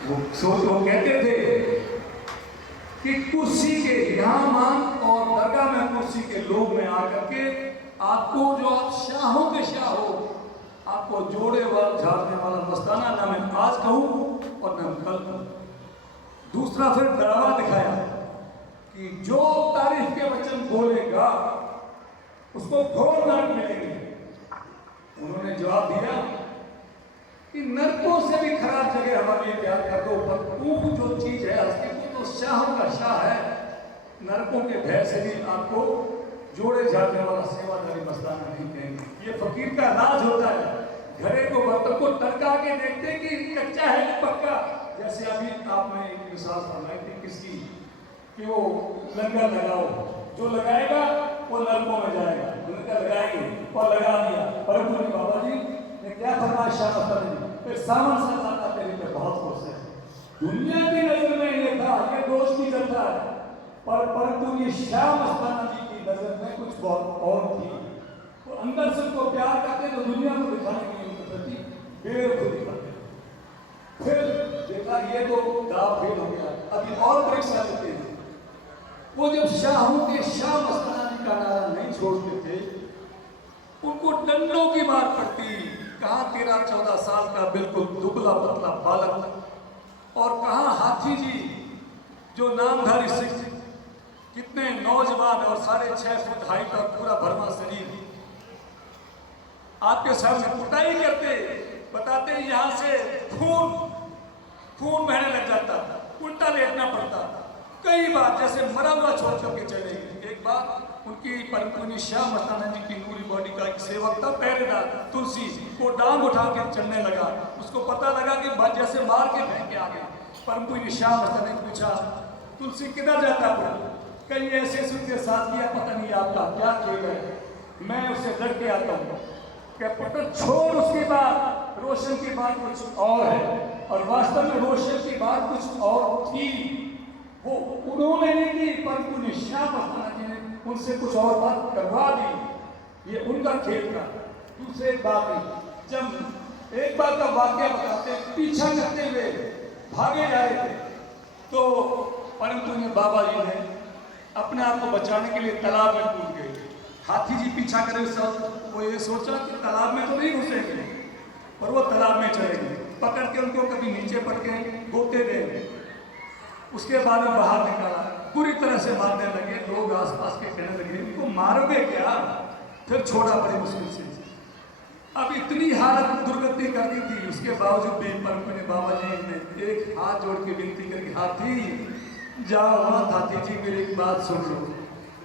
वो कहते थे कि कुर्सी के यहाँ और दरगाह में कुर्सी के लोग में आकर के आपको जो आप शाहों के शाह हो, आपको जोड़े वाला झाड़ने वाला मस्ताना ना मैं आज कहूँ और न कल कहूँ। दूसरा फिर डरावा दिखाया कि जो तारीफ के वचन बोलेगा उसको घोर नरक मिलेंगे। उन्होंने जवाब दिया कि नरकों से भी खराब जगह हमारे लिए तैयार कर दो, पर तू जो चीज है असली तो शाहों का शाह है। नरकों के भय से भी आपको जोड़े झाड़ने वाला सेवादारी मस्ताना नहीं कहेंगे। ये फकीर का राज होता है। घरे को बर्तन को टरका के देखते कि कच्चा है कि पक्का। जैसे अभी आपने एक मिसाल फरमाई थी किसकी कि वो लंगर लगाओ, जो लगाएगा वो नरकों में जाएगा। लंगर लगाएंगे और लगा दिया, परंतु बाबा जी ने क्या फरमाया शाह मस्ताना जी, फिर सावन साल तेरे पे बहुत खुश है। दुनिया की नजर में ये था, ये दोष की चलता है, परंतु ये शाह मस्ताना जी की नजर में कुछ बहुत और थी। वो अंदर से उनको प्यार करते तो दुनिया को दिखाने के लिए उनके प्रति बेरुखी करते। फिर देखा ये तो दाव फेल हो गया, अभी और परीक्षा लेते हैं। वो जब शाहों के शाह मस्ताना जी का नारा नहीं छोड़ते थे, उनको डंडों की मार पड़ती। कहाँ 13-14 साल का बिल्कुल दुबला पतला बालक और कहाँ हाथी जी जो नामधारी सिख, कितने नौजवान और 6.5 फुट हाइट और पूरा भरमा शरीर आपके सामने कुटाई करते, बताते यहाँ से खून बहने लग जाता, उल्टा लेटना पड़ता। कई बार जैसे मरा हुआ छोड़ के चले गए। एक बार उनकी परंपरा शाह मस्ताना जी की पूरी बॉडी का एक सेवक था पहरेदार तुलसी, को डांग उठा के चलने लगा। उसको पता लगा कि जैसे मार के फेंक के आ गए। परंपरा शाह मस्ताना ने पूछा तुलसी किधर जाता है? कहीं ऐसे उसके साथ किया, पता नहीं आपका क्या खेल है, मैं उससे डर के आता हूँ। क्या पुत्र छोड़, उसके बाद रोशन की बात कुछ और है और वास्तव में रोशन की बात कुछ और थी। वो उन्होंने नहीं की, परंतु शाह मस्ताना जी ने उनसे कुछ और बात करवा दी। ये उनका खेल था। दूसरे बात जब एक बार का वाक्य बताते, पीछा करते हुए भागे जा रहे थे तो परंतु बाबा जी ने अपने आप को बचाने के लिए तालाब में कूद गए। हाथी जी पीछा करे वो ये सोचा कि तालाब में तो नहीं घुसेंगे, पर वो तालाब में चले गए। पकड़ के उनको कभी नीचे पड़ गए, गोते दे, उसके बाद में बाहर निकाला, पूरी तरह से मारने लगे। लोग आसपास के कहने लगे इनको मारोगे क्या? फिर छोड़ा बड़ी मुश्किल से। अब इतनी हालत दुर्गति कर दी थी, उसके बावजूद भी परंपरा बाबा जी ने एक हाथ जोड़ के विनती करके, हाथी जाओ मत, हाथी जी मेरी एक बात सुन लो।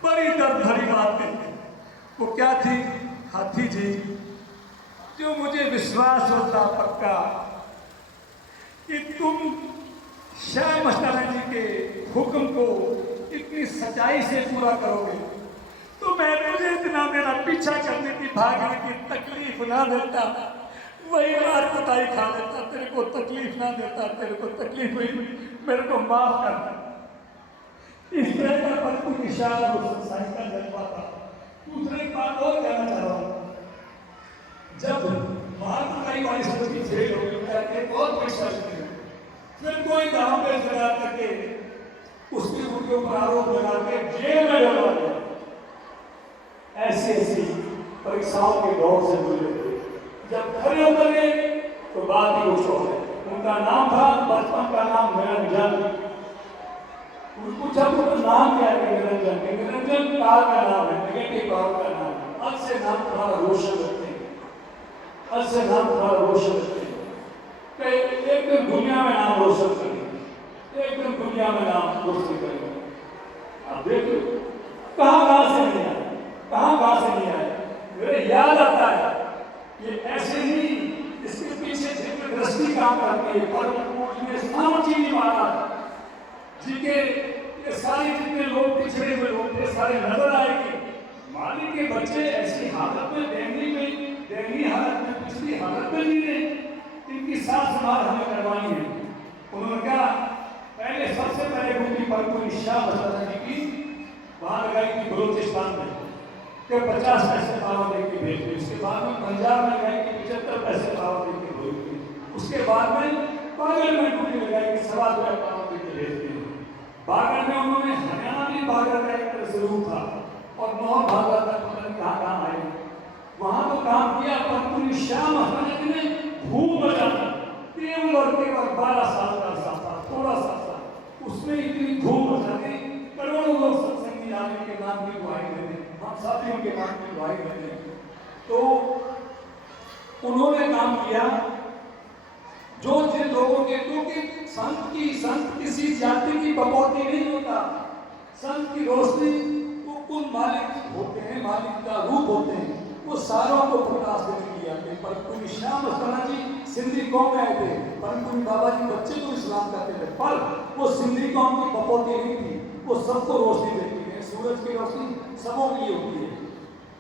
बड़ी दर्द भरी बात है। वो क्या थी? हाथी जी, जो मुझे विश्वास होता पक्का कि तुम शाह मस्ताना जी के हुक्म को इतनी सच्चाई से पूरा करोगे, तो मैं तुझे इतना मेरा पीछा करने की भागने की तकलीफ ना देता, वही मार कुटाई खा लेता, तेरे को तकलीफ ना देता, तेरे को तकलीफ हुई, मेरे को माफ करता। इस तरह का परंतु निशान का जज्बा था। दूसरी बात और कहना चाह रहा हूँ, जब महात्माई वाली स्थिति फेल हो गई, बहुत बड़ी स्थिति है, फिर कोई गांव में लगा करके उसके ऊपर आरोप लगा के जेल में डलवा दिया। ऐसी परीक्षाओं के दौर से गुजरे थे। जब खड़े होकर गए तो बात ही कुछ और है। उनका नाम था, बचपन का नाम निरंजन। पूछा तो नाम क्या है? निरंजन। निरंजन काल का नाम है, नेगेटिव काल का नाम है। आज से नाम तुम्हारा रोशन रखते हैं, आज से नाम तुम्हारा रोशन रखते हैं। एक दिन दुनिया में नाम रोशन करेंगे, एक दिन दुनिया में नाम रोशन करेंगे। अब देखो कहाँ से नहीं आए, कहाँ से नहीं आए। मेरे याद आता है ये ऐसे ही इसके पीछे जिनकी दृष्टि काम करती है, पर ये सामची मारा जी के ये सारे जितने लोग पिछड़े हुए लोग थे सारे नजर आएंगे। माली के बच्चे ऐसी हालत में दयनीय हालत में, पिछली हालत में नहीं है, इनकी साथ संभाल हमें करवानी है। उन्होंने कहा पहले सबसे पहले उनकी परंपरा शाह मस्ताना जी की वहां लगाई थी बलूचिस्तान में कि 50 पैसे पावर दे के भेज दी। उसके बाद में पंजाब में लगाई कि 75 पैसे पावर दे के भेज दी। उसके बाद में पार्लियामेंट में लगाई बाद व्यापारों के भेजते हैं। बागड़ में उन्होंने हरियाणवी बागड़ का एक स्वरूप था और नौ भागवत तक पता नहीं कहाँ कहाँ आए, वहां तो काम किया, पर पूरी श्याम हस्तानंद जी ने धूम मचा दी। केवल और केवल 12 साल का अरसा था, थोड़ा सा था, उसमें इतनी धूम मचा दी, करोड़ों लोग सत्संगी आदमी के नाम की दुआई देते, हम साथियों के नाम की दुआई देते। तो उन्होंने काम किया जो जिन लोगों के, क्योंकि संत किसी जाति की बपौती नहीं होता, संत की रोशनी वो कुल मालिक होते हैं, मालिक का रूप होते हैं, वो सारों को प्रकाश देने के लिए आते हैं। परम श्याम हस्तानंद जी सिंधी कौम में आए थे, परम बाबा जी बच्चे को इस्लाम करते थे, पर वो सिंधी कौम की बपौती नहीं थी, वो सबको रोशनी देती है। सूरज की रोशनी सबों के लिए होती है।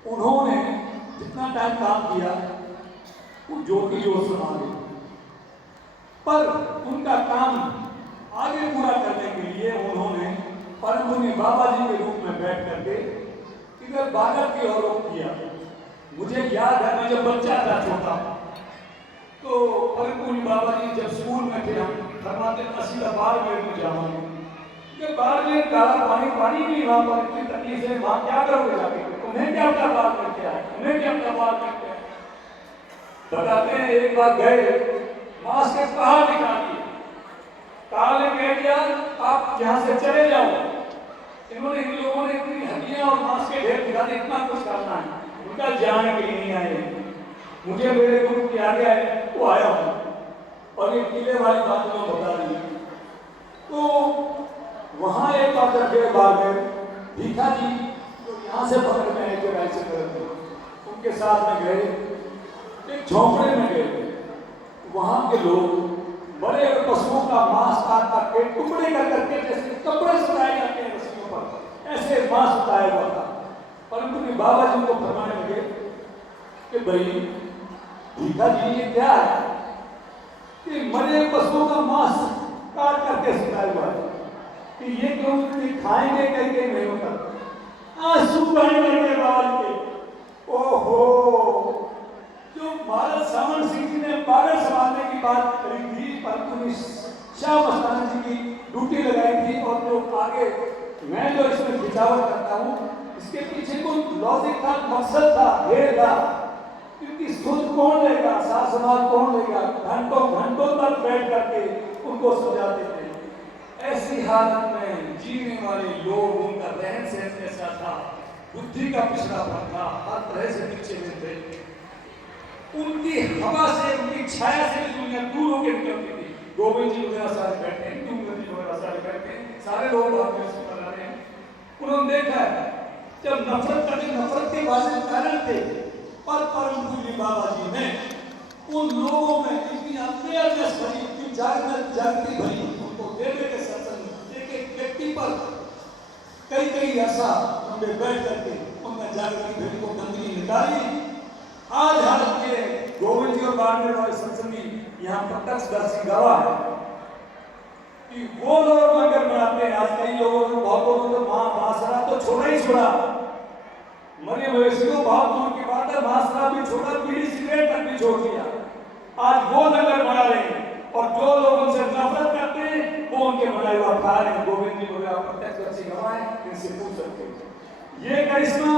उन्होंने जितना टाइम काम किया वो ज्योति जो समाधि, पर उनका काम आगे पूरा करने के लिए उन्होंने परम पूज्य बाबा जी के रूप में बैठ करके इधर बागड़ की ओर रुख किया। मुझे याद है मैं जब बच्चा था छोटा, तो परम पूज्य बाबा जी जब स्कूल में थे, हम फरमाते सीधा बाड़मेर में जाओगे, बाड़मेर काला पानी पानी नहीं, वहां पर इतनी तकलीफ है, वहां क्या करोगे जाके, उन्हें क्या पता बाड़मेर क्या है, उन्हें क्या पता बाड़मेर क्या है। बताते हैं एक बार गए, मांस के पहाड़ निकाल दिए, काले कह दिया आप यहाँ से चले जाओ। इन्होंने, इन लोगों ने इतनी हड्डियां और मांस के ढेर दिखा दिए, इतना कुछ करना है, उनका जाने के लिए नहीं आए। मुझे मेरे गुरु के आगे आए, वो आया हूँ और ये किले वाली बात में बता दी। तो वहां एक बार जब गए बाहर में भीखा जी जो यहाँ से पकड़ में एक जगह से करते, उनके साथ में गए, एक झोंपड़े में गए, वहां के लोग बड़े पशुओं का मांस काट करके टुकड़े कर करके जैसे कपड़े सुखाए जाते हैं रस्सियों पर, ऐसे मांस सुखाया हुआ था। परंतु बाबा जी को फरमाने लगे कि भाई भीखा जी ये क्या है कि मरे पशुओं का मांस काट करके सुखाया हुआ है, कि ये क्यों खाएंगे कहीं कहीं नहीं होता। आंसू बहने लगे बाबा जी के। ओहो, जो महाराज सामन सिंह जी ने बागड़ संभालने की बात करी थी, परंतु श्याम हस्तानंद जी की ड्यूटी लगाई थी, और जो आगे मैं जो इसमें खिंचावट करता हूँ, इसके पीछे कोई लॉजिक था, मकसद था, ढेर था, क्योंकि सुध कौन लेगा, साथ समाज कौन लेगा, घंटों घंटों तक बैठ करके उनको समझाते थे। ऐसी हालत में जीने वाले लोग, उनका रहन सहन ऐसा था, बुद्धि का पिछड़ापन था, हर तरह से पीछे में थे। उनकी हवा से, उनकी छाया से दुनिया दूर होकर निकलती थी। गोविंद जी वगैरह सारे बैठे हैं, जी वगैरह सारे बैठे हैं, सारे लोग बना रहे हैं। उन्होंने देखा है जब नफरत करके, नफरत के वाले कारण थे, पर परम पूज्य बाबा जी ने उन लोगों में इतनी अवेयरनेस भरी, इतनी जागृति भरी, उनको देवे के सत्संग एक एक व्यक्ति पर कई ऐसा उनके बैठ करके उनमें जागृति भरी को गंदगी निकाली। आज भारत के गोविंद जी और बाड़मेर वाले सत्संगी यहाँ प्रत्यक्षदर्शी गवाह है कि वो लोग मगर बनाते हैं। आज कई लोगों को, बहुत लोगों को मांसरा तो छोड़ा ही छोड़ा, मरे मवेशी को बहुत दूर की बात है, मांसरा भी छोड़ा, बीड़ी सिगरेट तक भी छोड़ दिया। आज वो लंगर बना रहे हैं, और जो लोग उनसे नफरत करते हैं वो उनके बनाए हुआ खा रहे हैं। गोविंद जी वगैरह प्रत्यक्षदर्शी गवाह है, इनसे पूछ सकते हैं। ये करिश्मा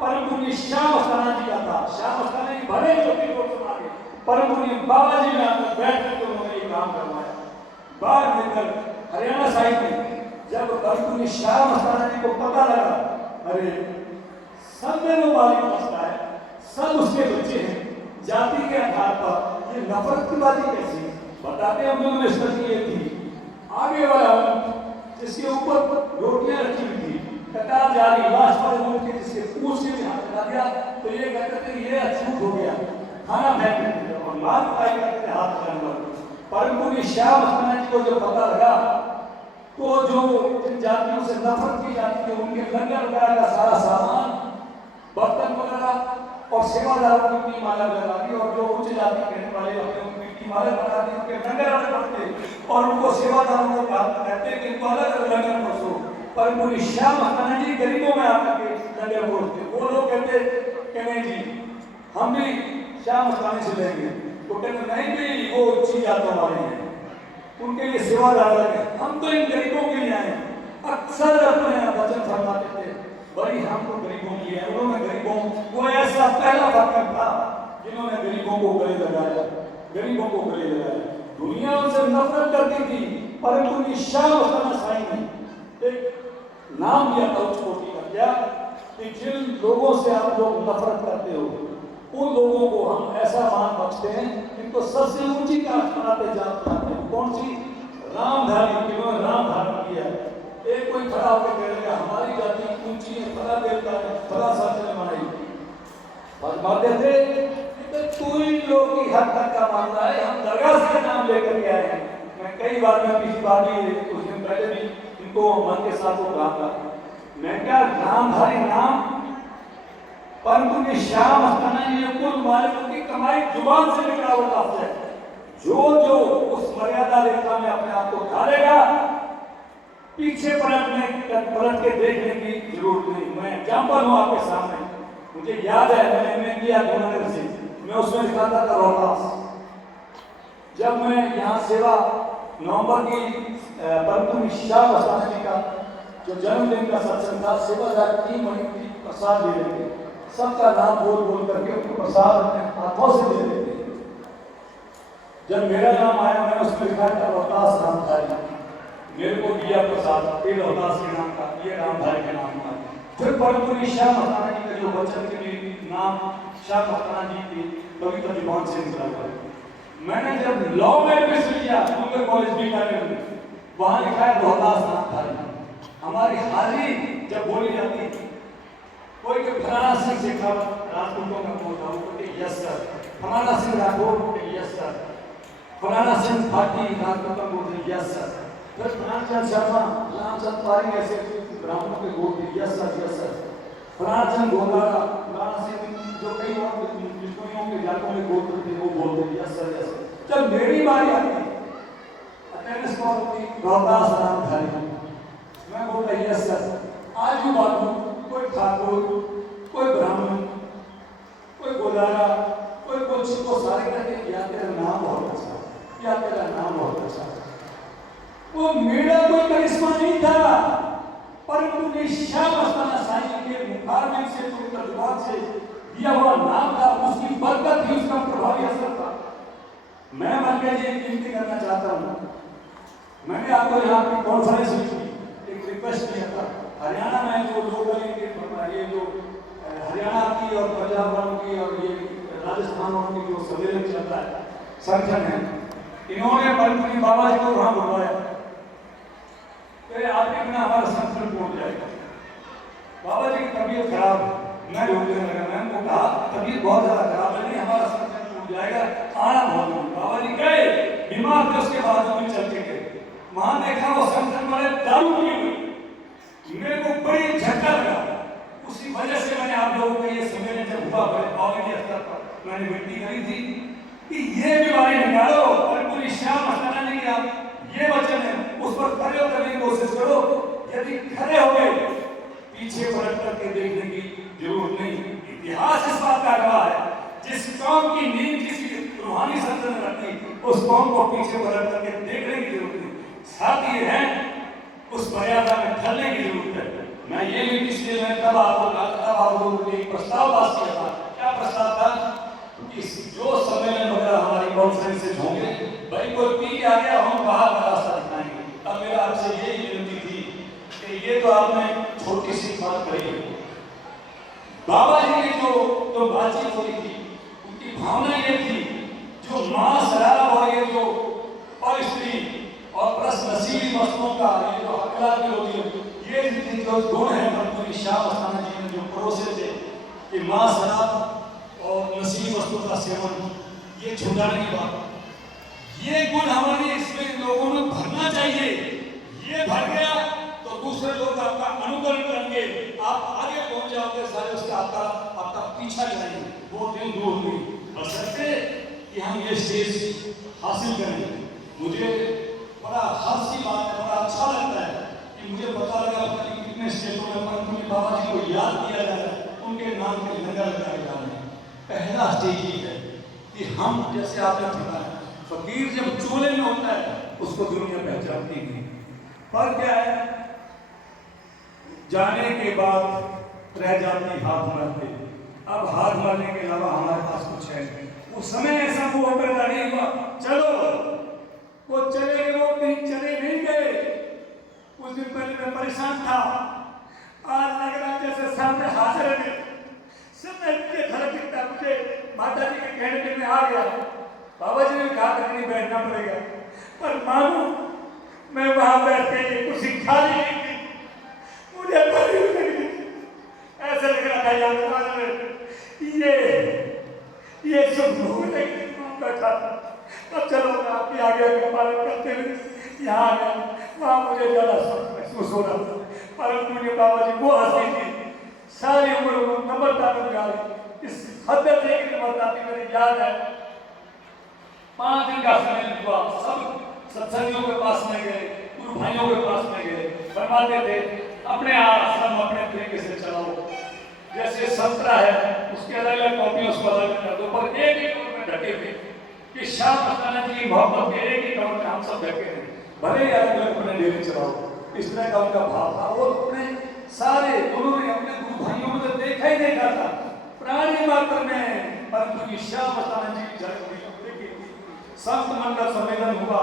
परम पूज्य श्याम हस्तानंद जी का था। श्याम हस्तानंद जी भले ज्योति को समाधि, परम पूज्य बाबा जी ने आकर बैठ कर उन्होंने ये काम करवाया। बाद में कल हरियाणा साइड में जब परम पूज्य श्याम हस्तानंद जी को पता लगा, अरे सब में वो मालिक बसता है, सब उसके बच्चे हैं, जाति के आधार पर ये नफरत की बात कैसी बताते हैं। हम लोगों ने स्टडी की थी, आगे वाला जिसके ऊपर रोटियां रखी हुई थी, कतार जारी, लाश पर उठ के जिसके पूछ के भी हाथ लगा दिया, तो ये कहते थे ये अछूत हो गया, खाना फेंक देते और लाश पाई करते थे हाथ के अंदर। परम पूज्य श्याम हस्तानंद जी को जब पता लगा, तो जो जिन जातियों से नफरत की जाती थी, उनके लंगर वगैरह का सारा सामान, बर्तन वगैरह और सेवादारों की माला लगा दी, और जो उच्च जाति कहने वाले अपने उनकी माला बना दी, उनके लंगर अलग पड़ते और उनको सेवादारों को कहते कि इनको अलग लंगर परोसो। पर पूरी श्याम हस्तानंद जी गरीबों में आकर के लंगर परोसते। वो लोग कहते कि नहीं जी हम भी श्याम हस्तानंद से लेंगे, तो कहते नहीं भी वो उच्च जात वाले हैं, उनके लिए सेवादार लगे। हम तो इन गरीबों के लिए आए। अक्सर अपने वचन फरमाते थे, भाई हम तो गरीबों के लिए, उन्होंने गरीबों, वो ऐसा पहला फकीर था जिन्होंने गरीबों को गले लगाया, गरीबों को गले लगाया। दुनिया उनसे नफरत करती थी, परंतु उनकी शान और साई ने एक नाम दिया था उस कोटि का, क्या कि जिन लोगों से आप लोग नफरत करते हो उन लोगों को हम ऐसा मान बख्शते हैं जिनको सबसे ऊंची कास्ट बनाते जाते हैं। कौन सी? रामधारी, जिन्होंने राम धारण किया। एक कोई खड़ा होकर कहेगा हमारी जाति ऊंची है, फला देवता है, फला शास्त्र ने बनाई, फरमाते थे कि तू ही लोग की हद तक का मानना है, हम दरगाह से नाम लेकर के आए हैं। मैं कई बार में पिछली बार भी कुछ दिन पहले भी इनको मन के साथ को कहा था, मैं क्या रामधारी नाम, परंतु की श्याम अस्थाना ये कुल मालिकों की कमाई जुबान से निकला हुआ लफ्ज़ है। जो जो उस मर्यादा रेखा में अपने आप को ढालेगा, पीछे पलट के देखने की जरूरत नहीं। मैं एग्जाम्पल हूं आपके सामने, मुझे याद है मैंने एमए किया धूमनगर से, मैं उसमें दिखाता था रोहतास। जब मैं यहाँ सेवा नवंबर की परंतु शाह अस्थाना जी का जो जन्मदिन का सत्संग था, सेवादार 3 महीने प्रसाद दे रहे थे, सबका नाम बोल बोल करके उनको प्रसाद अपने हाथों से दे देते। जब मेरा नाम आया मैं उसमें लिखा था रोहतास रामधारी, मेरे को दिया प्रसाद ये रोहतास के नाम का, ये रामधारी के नाम का। फिर परंतु शाह अस्थाना जी का जो वचन के नाम शाह अस्थाना जी की पवित्र जुबान से निकला था। मैंने जब लॉ में एडमिशन लिया डूंगर कॉलेज बीकानेर में, वहां लिखा है रोहतास रामधारी। हमारी हाजिरी जब बोली जाती थी, कोई के फलाना सिंह शेखावत राजपूतों का बोलता हूँ, यस सर, फलाना सिंह राठौर, यस सर, फलाना सिंह भाटी राजपूतों का बोलते यस सर, फिर फलाना शर्मा, फलाना पारी ऐसे ब्राह्मणों के बोलते यस सर, यस सर, फलाना सिंह गोदारा, फलाना सिंह जो कई और बिश्नोइयों के जातों में बोलते थे वो बोलते यस सर, यस सर। जब मेरी बारी आती अटेंडेंस कॉल होती रोहतास रामधारी, मैं बोलता यस सर। आज भी बात हूँ, कोई ठाकुर, कोई ब्राह्मण, कोई गोदारा, कोई कुछ को सारे कहते या तेरा नाम बहुत अच्छा, या तेरा नाम बहुत अच्छा। वो मेरा कोई करिश्मा नहीं था, परंतु श्याम अस्थाना साईं के मुखारबिन से पवित्र जुबान से दिया हुआ नाम था, उसकी बरकत ही उसका प्रभावी असर था। मैं मन के लिए विनती करना चाहता हूँ, मैंने आपको यहाँ की कॉन्फ्रेंस में एक रिक्वेस्ट किया था, हरियाणा में जो लोकल ये जो हरियाणा की और पंजाब वालों की और ये राजस्थान वालों की जो सम्मेलन चल रहा है, संगठन है, इन्होंने परंतु बाबा जी को वहां बुलवाया, आपके बिना हमारा संगठन टूट जाएगा। बाबा जी की तबीयत खराब, मैं रोकने लगा, मैं उनको कहा तबीयत बहुत ज्यादा खराब है, नहीं हमारा संगठन टूट जाएगा, आना बहुत। बाबा जी गए, बीमार थे, उसके बाद भी चल के गए। वहां देखा वो संगठन वाले दारू पी हुई, मेरे को बड़ी झटका लगा। उसी वजह से मैंने आप लोगों को ये सम्मेलन जब हुआ ऑल इंडिया स्तर पर मैंने विनती करी थी कि ये बीमारी निकालो, और पूरी श्याम अस्थाना जी की आप ये वचन है उस पर खड़े होकर की कोशिश करो। यदि खड़े हो गए, पीछे पलट करके देखने की जरूरत नहीं। इतिहास इस बात का गवाह है, जिस कौम की नींव किसी रूहानी संत ने रखी, उस कौम को पीछे पलट करके देखने की जरूरत नहीं। साथ ये है उस मर्यादा में ढलने की जरूरत है। मैं ये भी इसलिए मैं तब आपको एक प्रस्ताव पास किया था। क्या प्रस्ताव था कि जो सम्मेलन वगैरह हमारी कॉन्फ्रेंसेज होंगे, भाई कोई पी के आ गया, हम बाहर का रास्ता दिखाएंगे। अब मेरा आपसे यही विनती थी कि ये तो आपने छोटी सी बात कही, बाबा जी की जो बातचीत हुई थी, उनकी भावना ये थी, जो मां शराब और ये जो और स्त्री और प्लस नशीली वस्तुओं का ये जो अकला की होती है, ये जो गुण है परंतु श्याम अस्थाना जी ने जो परोसे थे कि मां शराब और नशीली वस्तुओं का सेवन ये छुड़ाने की बात, ये गुण हमारे इसमें लोगों में भरना चाहिए। ये भर गया तो दूसरे लोग आपका अनुकरण करेंगे, आप आगे पहुंच जाओगे, सारे उसका आपका पीछा करेंगे, वो दिन दूर नहीं। बशर्ते कि हम ये स्टेज हासिल करें। मुझे बड़ा हंसी बात है, बड़ा अच्छा लगता है कि मुझे पता लगा कि कितने स्टेटों में परंतु बाबा जी को याद किया जा रहा है, उनके नाम के लंगर लगाए जा रहे हैं। पहला स्टेज ये है कि हम, जैसे आपने बताया, फकीर जब चोले में होता है उसको भक्ति की। पर क्या है, जाने के बाद रह जाती हाथ मारते। अब हाथ मारने के अलावा हमारे पास कुछ है नहीं। उस समय ऐसा वो पैदा नहीं हुआ चलो वो चले गए, वो कहीं चले नहीं गए। कुछ दिन पहले मैं परेशान था, आज लग रहा जैसे सामने हाजिर है। सब इतने फर्क दिखता मुझे। माता जी के कहने पे मैं आ गया। बाबा जी ने कहा कि नहीं बैठना पड़ेगा, पर मानो मैं वहां बैठ के कुर्सी खाली नहीं थी, मुझे भरी हुई लगी। ऐसा लग रहा था यार ये सब भूल बैठा। अब चलो मैं आपकी आगे पालन करते हुए यहाँ आ गया। वहाँ मुझे ज्यादा सुख महसूस हो रहा था, परंतु मुझे बाबा जी वो हंसी थी। सारी उम्र नम्रता में गुजारी। इस हद तक की नम्रता थी, मेरी याद है 5 दिन का समय हुआ। सब सत्संगियों के पास में गए, गुरु भाइयों के पास में गए, फरमाते थे अपने आश्रम अपने तरीके से चलाओ। जैसे संतरा है उसके अलग अलग कॉपियों उसको अलग कर दो, पर एक ही कौर में ढके हुए कि श्याम मस्ताना जी की मोहब्बत के एक ही कौर में हम सब ढके हैं, भले ही अलग अलग अपने डेरे चलाओ। इस तरह का उनका भाव था। वो अपने सारे उन्होंने अपने गुरु भाइयों में तो देखा ही देखा था प्राणी मात्र में, परंतु श्याम मस्ताना जी की जन्म संत मंडल सम्मेलन हुआ।